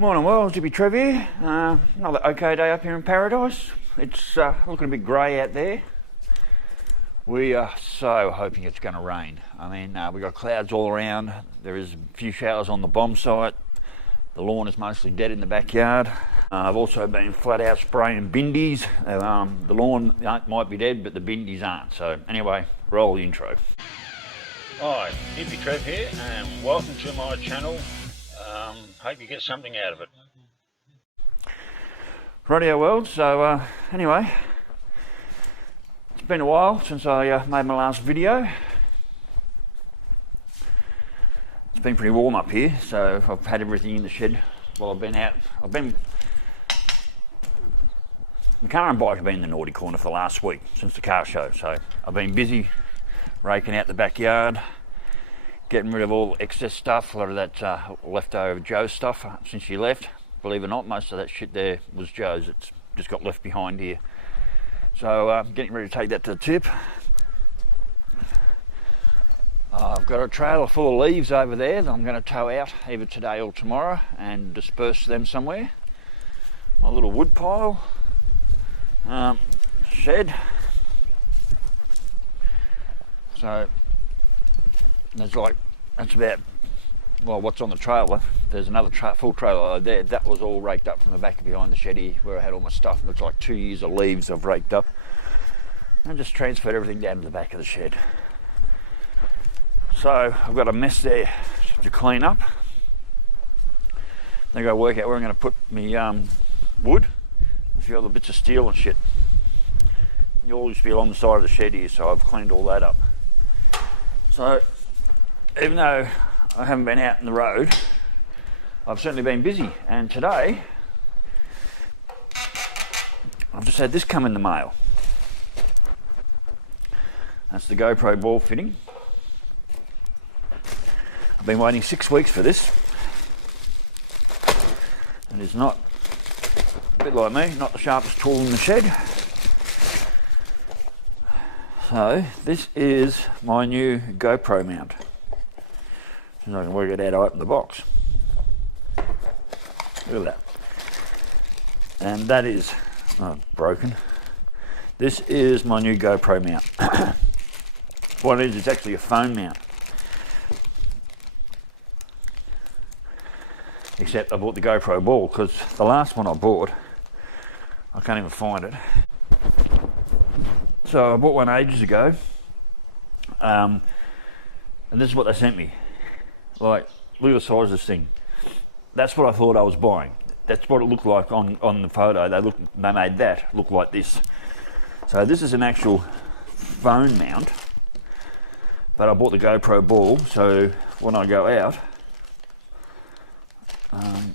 Morning world, Hippy Trev here. Another okay day up here in paradise. It's looking a bit grey out there. We are so hoping it's going to rain. I mean, we've got clouds all around. There is a few showers on the bomb site. The lawn is mostly dead in the backyard. I've also been flat out spraying bindies. The lawn might be dead, but the bindies aren't. So anyway, roll the intro. Hi, Hippy Trev here, and welcome to my channel. Hope you get something out of it. Rightio world, so anyway, it's been a while since I made my last video. It's been pretty warm up here, so I've had everything in the shed while I've been out. The car and bike have been in the naughty corner for the last week since the car show, so I've been busy raking out the backyard, getting rid of all excess stuff, a lot of that leftover Joe's stuff since she left. Believe it or not, most of that shit there was Joe's. It's just got left behind here. So getting ready to take that to the tip. I've got a trailer full of leaves over there that I'm going to tow out either today or tomorrow and disperse them somewhere. My little wood pile, shed. So that's about, well, what's on the trailer. There's another full trailer over there. That was all raked up from the back behind the shed here where I had all my stuff. It looks like 2 years of leaves I've raked up. And just transferred everything down to the back of the shed. So I've got a mess there to clean up. Then I've got to work out where I'm going to put my wood, a few other bits of steel and shit. You all used to be along the side of the shed here, so I've cleaned all that up. So even though I haven't been out in the road, I've certainly been busy, and today I've just had this come in the mail. That's the Gopro ball fitting. I've been waiting 6 weeks for this. And it's not, a bit like me, not the sharpest tool in the shed. So this is my new GoPro mount. So I can work it out, I open the box. Look at that. And that is broken. This is my new GoPro mount. What it is, it's actually a phone mount. Except I bought the GoPro ball because the last one I bought, I can't even find it. So I bought one ages ago, and this is what they sent me. Like, look at the size of this thing. That's what I thought I was buying. That's what it looked like on the photo. They made that look like this. So this is an actual phone mount, but I bought the GoPro ball, so when I go out,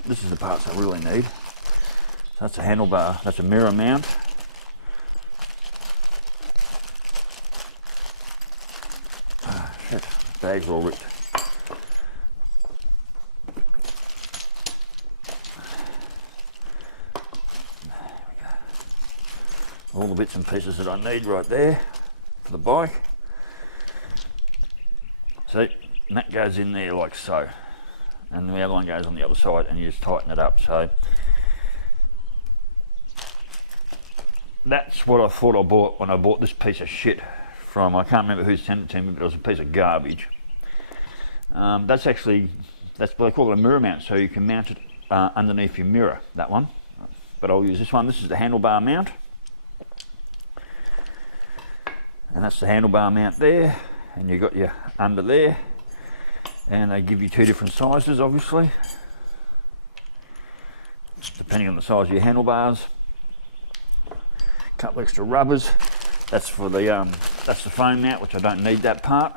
this is the parts I really need. So that's a handlebar, that's a mirror mount. Shit, bags are all ripped. There we go. All the bits and pieces that I need right there for the bike. See, and that goes in there like so. And the other one goes on the other side and you just tighten it up. So that's what I thought I bought when I bought this piece of shit from, I can't remember who sent it to me, but it was a piece of garbage. That's what they call it, a mirror mount, so you can mount it underneath your mirror, that one. But I'll use this one. This is the handlebar mount. And that's the handlebar mount there. And you've got your under there. And they give you two different sizes, obviously, depending on the size of your handlebars. A couple extra rubbers. That's for the phone mount, which I don't need that part.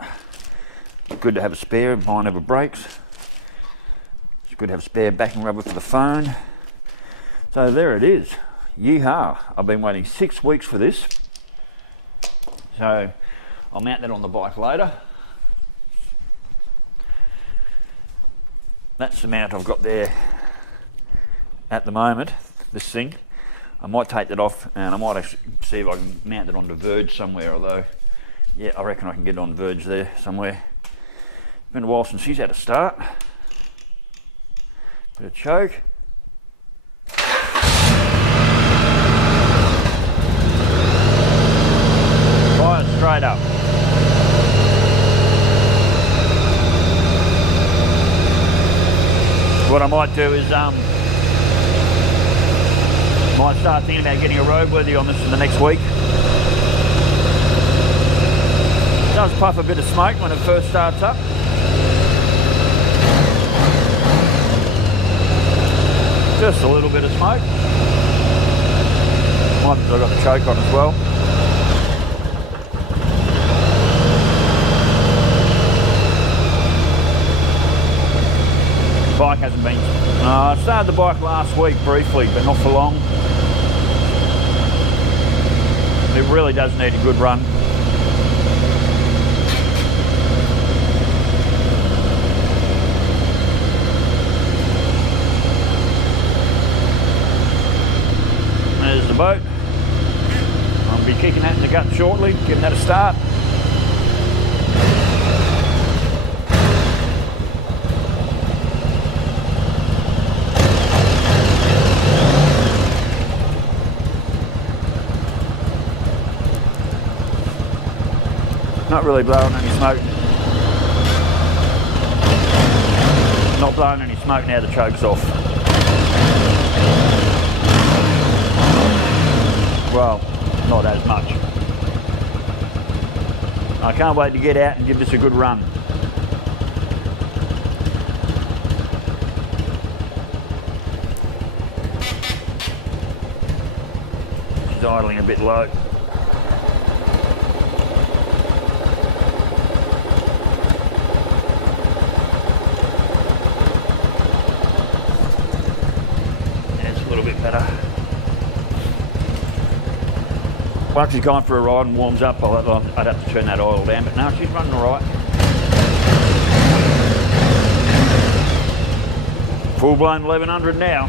It's good to have a spare if mine ever breaks. It's good to have a spare backing rubber for the phone. So there it is. Yeehaw! I've been waiting 6 weeks for this. So I'll mount that on the bike later. That's the mount I've got there at the moment, this thing. I might take that off and I might actually see if I can mount it onto Verge somewhere, although, yeah, I reckon I can get it on Verge there somewhere. Been a while since he's had a start. Bit of choke. what I might do is might start thinking about getting a roadworthy on this in the next week. It does puff a bit of smoke when it first starts up. Just a little bit of smoke. Might have got the choke on as well. Bike hasn't been. I started the bike last week briefly, but not for long. It really does need a good run. There's the boat. I'll be kicking that in the gut shortly, giving that a start. Not really blowing any smoke. Not blowing any smoke now the choke's off. Well, not as much. I can't wait to get out and give this a good run. She's idling a bit low. Better. Once she's gone for a ride and warms up, I'd have to turn that oil down, but no, she's running all right. Full-blown 1100 now.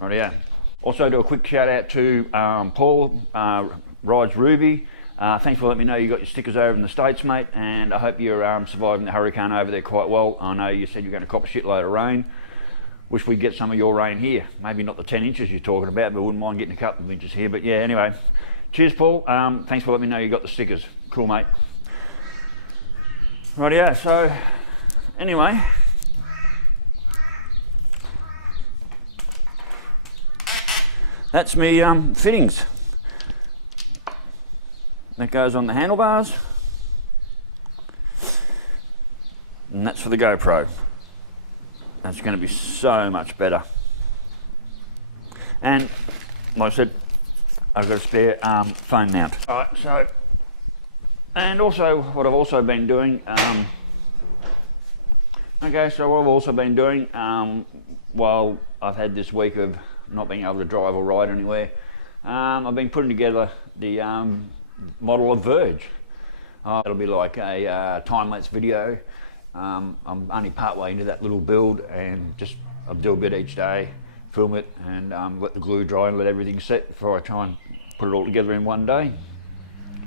Rightio. Also do a quick shout out to Paul, Rides Ruby. Thanks for letting me know you got your stickers over in the States, mate, and I hope you're surviving the hurricane over there quite well. I know you said you're going to cop a shitload of rain. Wish we'd get some of your rain here. Maybe not the 10 inches you're talking about, but wouldn't mind getting a couple of inches here. But yeah, anyway, cheers Paul. Thanks for letting me know you got the stickers. Cool, mate. Rightio, so anyway. That's me fittings. That goes on the handlebars. And that's for the GoPro. That's going to be so much better. And like I said, I've got a spare phone mount. Alright, so, and also what I've also been doing, while I've had this week of not being able to drive or ride anywhere, I've been putting together the model of Verge. It'll be like a time-lapse video. I'm only part way into that little build, and just I'll do a bit each day, film it, and let the glue dry and let everything set before I try and put it all together in one day.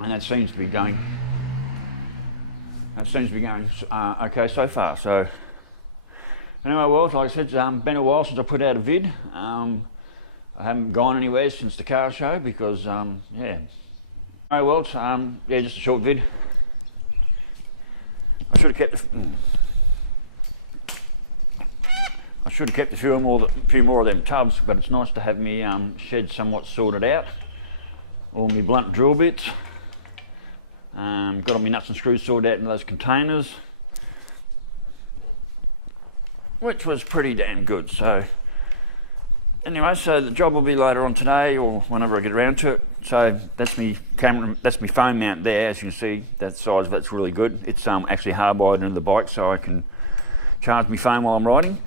And that seems to be going okay so far. So anyway, well, like I said, it's been a while since I put out a vid. I haven't gone anywhere since the car show because, yeah. Alright, well, it's, yeah, just a short vid. I should have kept a few more of them tubs, but it's nice to have me shed somewhat sorted out. All my blunt drill bits. Got all my nuts and screws sorted out in those containers, which was pretty damn good. So anyway, so the job will be later on today or whenever I get around to it. So that's me camera, that's my phone mount there. As you can see, that size, that's really good. It's actually hardwired into the bike so I can charge my phone while I'm riding.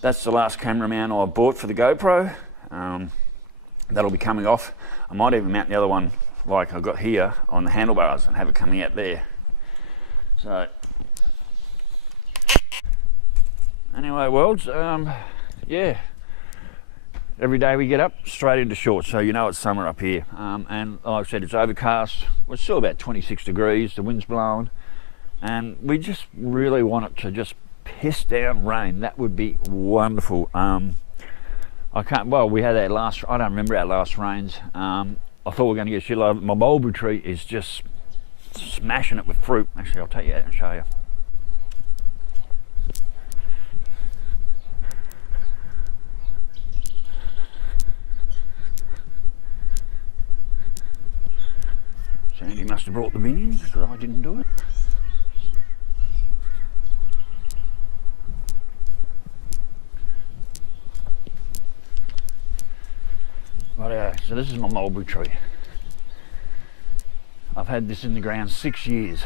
That's the last camera mount I bought for the GoPro. That'll be coming off. I might even mount the other one like I've got here on the handlebars and have it coming out there. So anyway, worlds, yeah. Every day we get up, straight into shorts, so you know it's summer up here. And like I said, it's overcast. It's still about 26 degrees, the wind's blowing. And we just really want it to just piss down rain. That would be wonderful. Well, we had that last, I don't remember our last rains. I thought we were going to get a shitload. My mulberry tree is just smashing it with fruit. Actually, I'll take you out and show you. Sandy must have brought the bin in because I didn't do it. Right, so this is my mulberry tree. I've had this in the ground 6 years.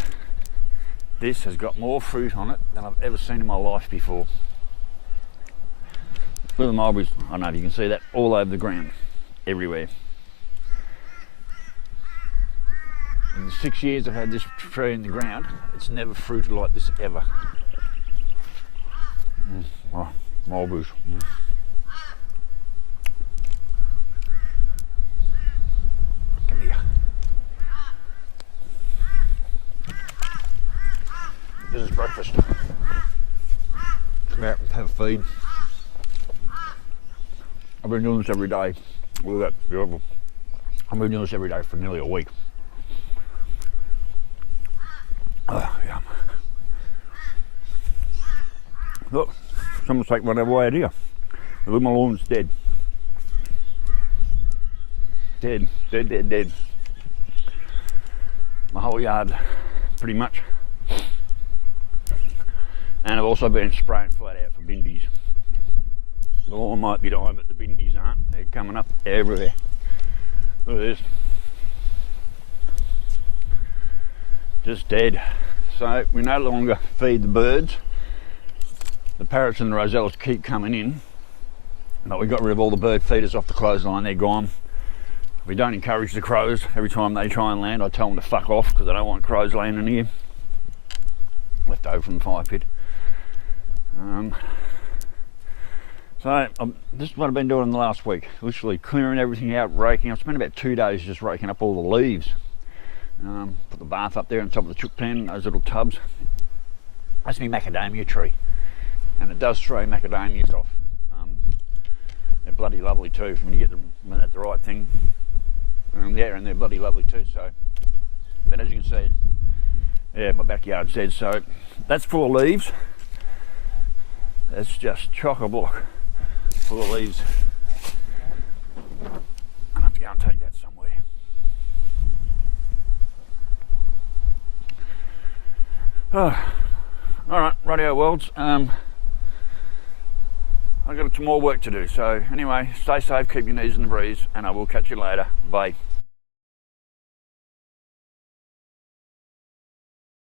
This has got more fruit on it than I've ever seen in my life before. Look at the mulberries, I don't know if you can see that, all over the ground, everywhere. In the 6 years I've had this tree in the ground, it's never fruited like this ever. Oh, mulberries. Come here. This is breakfast. Come out and have a feed. I've been doing this every day. Look at that, beautiful. I've been doing this every day for nearly a week. Oh, yum. Look, someone's taken one away out here. Look, my lawn's dead. Dead, dead, dead, dead. My whole yard, pretty much. And I've also been spraying flat out for bindies. The lawn might be dying, but the bindies aren't. They're coming up everywhere. Look at this. Just dead. So we no longer feed the birds. The parrots and the rosellas keep coming in, but we got rid of all the bird feeders off the clothesline. They're gone. We don't encourage the crows. Every time they try and land, I tell them to fuck off because I don't want crows landing here. Left over from the fire pit. So this is what I've been doing in the last week. Literally clearing everything out, raking. I've spent about 2 days just raking up all the leaves. Put the bath up there on top of the chook pen, those little tubs. That's my macadamia tree, and it does throw macadamias off. They're bloody lovely too when you get them at the right thing. Yeah, and they're bloody lovely too. So, but as you can see, yeah, my backyard's dead. So that's full of leaves. It's just chock-a-block full of leaves. I have to go and take that somewhere. Oh, all right, radio worlds. I've got some more work to do. So anyway, stay safe, keep your knees in the breeze, and I will catch you later. Bye.